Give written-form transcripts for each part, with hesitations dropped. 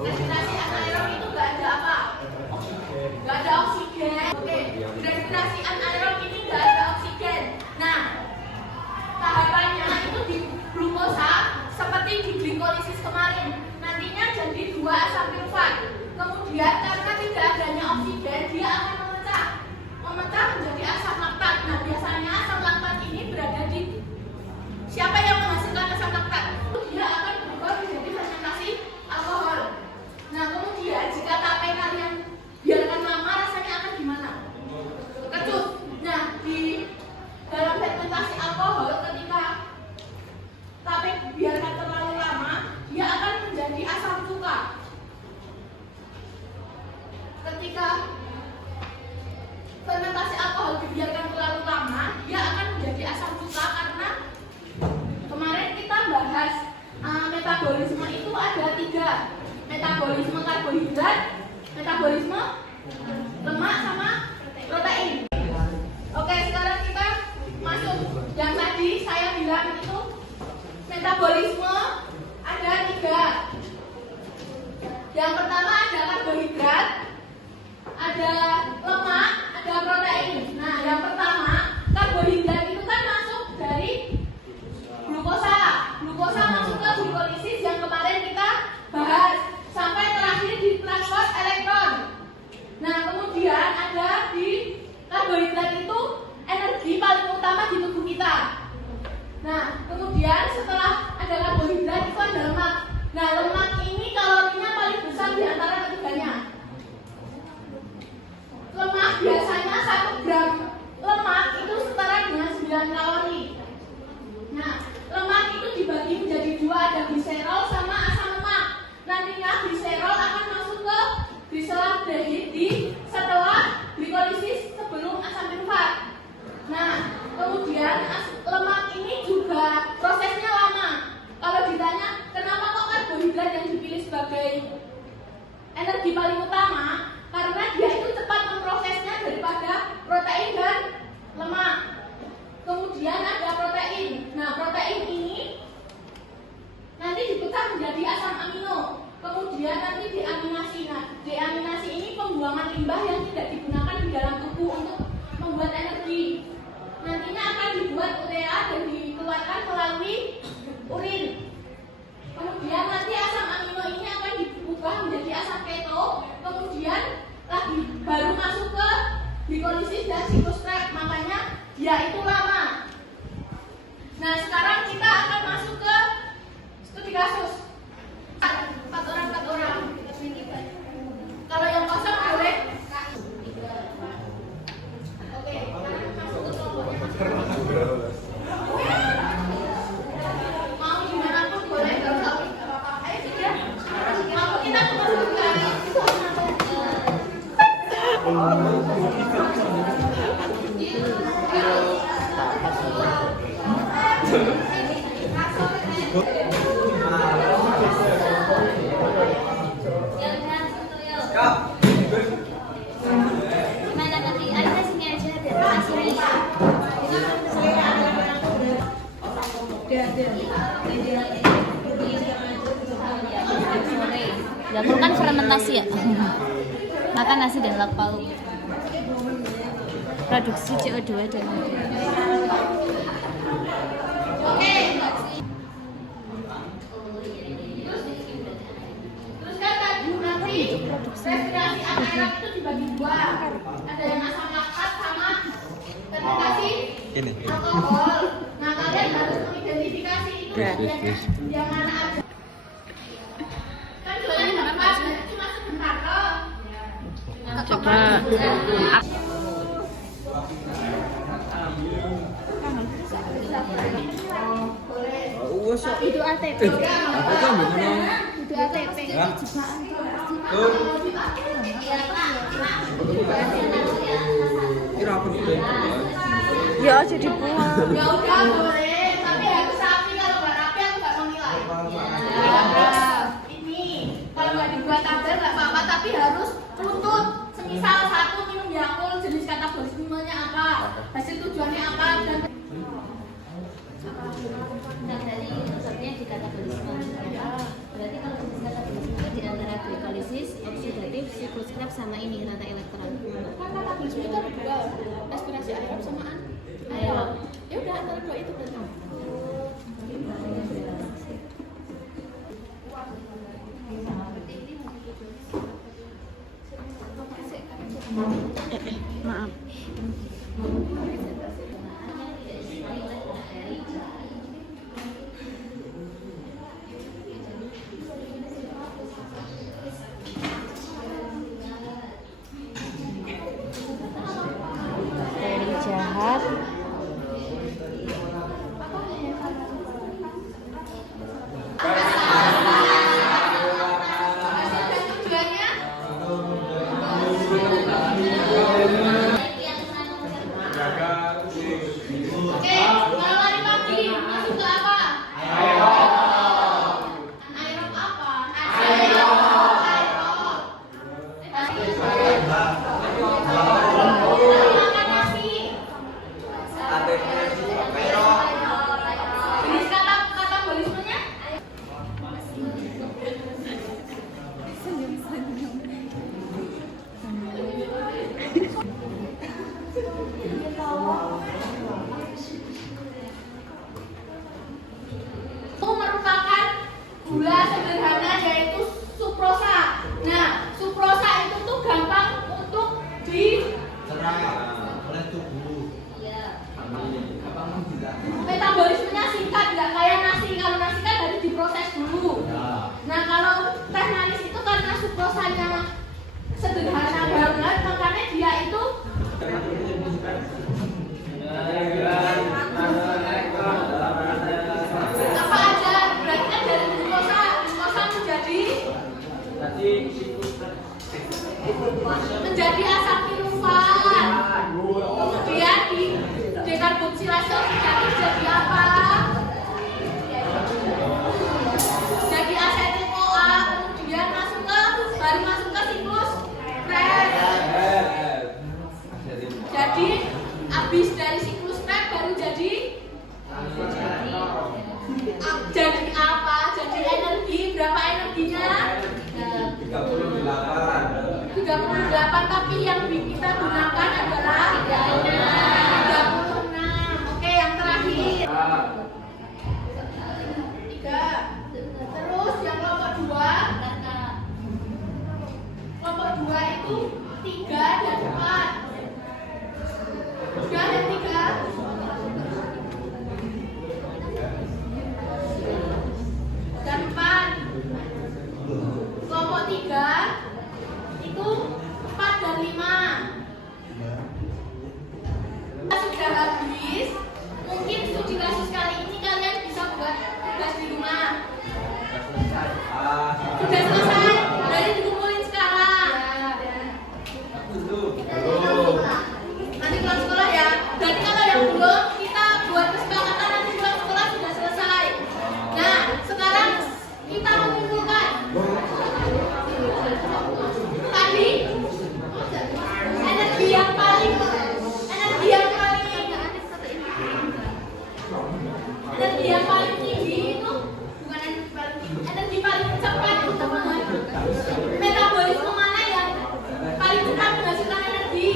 Respirasi anaerob itu nggak ada apa? Nggak ada oksigen. Oke, respirasi anaerob ini nggak ada oksigen. Nah, tahapannya itu di glukosa seperti di glikolisis kemarin. Nantinya jadi 2 asam sulfat. Kemudian karena tidak adanya oksigen, dia akan memecah menjadi asam laktat. Nah, biasanya asam laktat ini berada di siapa yang menghasilkan asam laktat? Dia akan berubah menjadi fermentasi alkohol. Nah, kemudian jika tape kalian biarkan lama, rasanya akan gimana? Kecut. Nah, di dalam fermentasi alkohol, ketika tape biarkan terlalu lama, dia akan menjadi asam cuka. Ketika fermentasi alkohol dibiarkan terlalu lama, dia akan menjadi asam cuka karena kemarin kita bahas metabolisme itu ada 3. Metabolisme karbohidrat, metabolisme lemak sama protein. Oke, sekarang kita masuk yang tadi saya bilang itu metabolisme ada 3. Yang pertama ada karbohidrat, ada lemak, ada protein. Nah, yang pertama karbohidrat itu kan masuk dari glukosa. Glukosa masuk ke glikolisis yang kemarin kita bahas sampai terakhir di transport elektron. Nah, kemudian ada di karbohidrat itu energi paling utama di tubuh kita. Nah, kemudian setelah ada karbohidrat itu ada lemak. Nah, lemak ini kalorinya paling besar di antara ketiganya. Lemak biasanya 1 gram lemak itu setara dengan 9 kalori. Nah, lemak itu dibagi menjadi 2, ada gliserol sama asam lemak. Nantinya gliserol akan masuk ke gliseraldehid di setelah glikolisis sebelum asam sulfat. Nah, kemudian lemak ini juga prosesnya lama. Kalau ditanya kenapa kok karbohidrat yang dipilih sebagai energi paling utama, karena dia itu cepat memprosesnya daripada protein dan lemak. Kemudian ada protein. Nah, protein ini nanti dipecah menjadi asam amino. Kemudian nanti diaminasi. Nah, diaminasi ini pembuangan limbah yang tidak digunakan di dalam tubuh untuk membuat energi. Nantinya akan dibuat urea dan dikeluarkan melalui urin. Kemudian nanti asam amino ini akan diubah menjadi asam keto. Kemudian lagi baru masuk ke glikolisis dan sitostrep. Makanya dia itu lama. Nah, sekarang kita akan masuk ke studi kasus. 4 orang. Kalau yang kosong boleh. Oke, sekarang masuk ke kelompoknya. Mau gimana pun boleh, nggak usah. Ayo sudah. Mau kita kemasukan. Gimana nanti? Ada sini aja dan hasilnya. Dapur kan fermentasi ya. Makan nasi dan lauk pauk. Produksi CO2 dan Oke. Terus kan tadi nanti respirasi anaerob itu dibagi 2. Ada yang asam laktat sama fermentasi alkohol. Nah, kalian harus mengidentifikasi itu yang mana aja. Kan soalnya tempat cuma sebentar loh. coba itu ATP. Itu ATP. ya jadi buang. Ya udah boleh, tapi harus rapi. Kalau nggak rapi aku nggak mau nilai. Ini kalau nggak dibuat tabel nggak apa-apa, tapi harus runtut. Semisal 1 minum Yakult, jenis katabolismenya apa, hasil tujuannya apa, dan Nah, dari sebabnya di katabolisme. Berarti kalau jenis katabolisme itu di antara 2 sama ini rata elektron. Kan metabolisme itu ada dua, respirasi aerob sama Aerob. Ya udah antara dua itu benar. Maaf. Dari jahat. Tujuannya oke, kalau lari pagi masuk ke apa? Aerob apa? Aerob. Makan nasi. Jenis katabolismenya? Itu merupakan gula sederhana yaitu sukrosa. Nah, sukrosa itu tuh gampang untuk oleh tubuh. metabolismenya singkat, nggak kayak nasi. Kalau nasi kan harus diproses dulu. Nah, kalau teh manis itu karena sukrosanya sederhana banget, makanya dia itu apa aja. Berarti kan dari glukosa menjadi asam pirufan. Kemudian di dekarboksilasi oksidatif jadi apa? Jadi asetil CoA. Kemudian baru masuk ke siklus Krebs. Jadi habis dari siklus Krebs baru jadi apa? Jadi energi. Berapa energinya? 38, tapi yang kita gunakan adalah 36. Oke, yang terakhir 3. Terus yang kelompok 2 itu 3 dan 4. Sudah yang 3 dan 4. Kelompok 3 itu 4 dan 5. Sudah habis. Mungkin studi kasus kali ini kalian bisa buat tugas di rumah. Sudah selesai. Dari dikumpulin sekarang. Nanti pulang sekolah ya. Berarti kalau yang belum kita buat kesepakatan nanti pulang sekolah sudah selesai. Nah, sekarang kita mengumpulkan tadi energi yang paling tinggi itu bukan energi paling cepat untuk metabolisme mana yang paling cepat menghasilkan energi.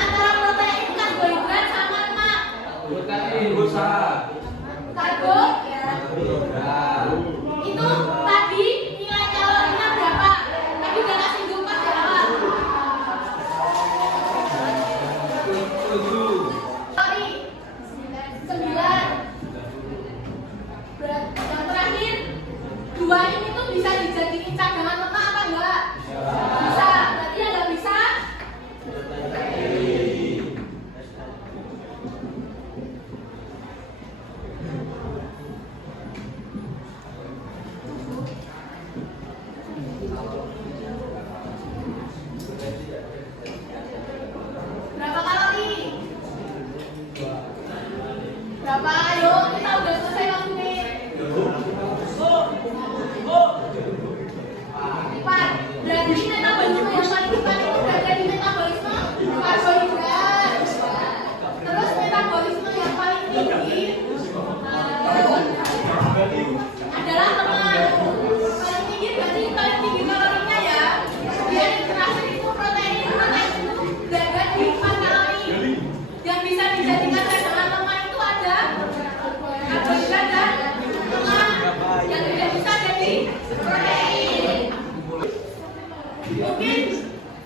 Antara protein, karbohidrat sama lemak. Karbo itu tadi nilai kalorinya berapa? Tadi udah kasih dulu pas ya. Kalori 9. Yang terakhir 2 ini tuh bisa dijadiin cadangan lemak apa enggak?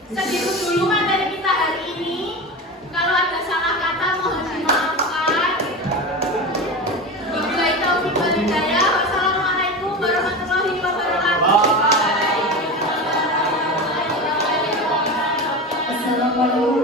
Segitu dulu materi kita hari ini. Kalau ada salah kata mohon dimaafkan. Wabillahi taufiq wal hidayah. Wassalamualaikum warahmatullahi wabarakatuh. Assalamualaikum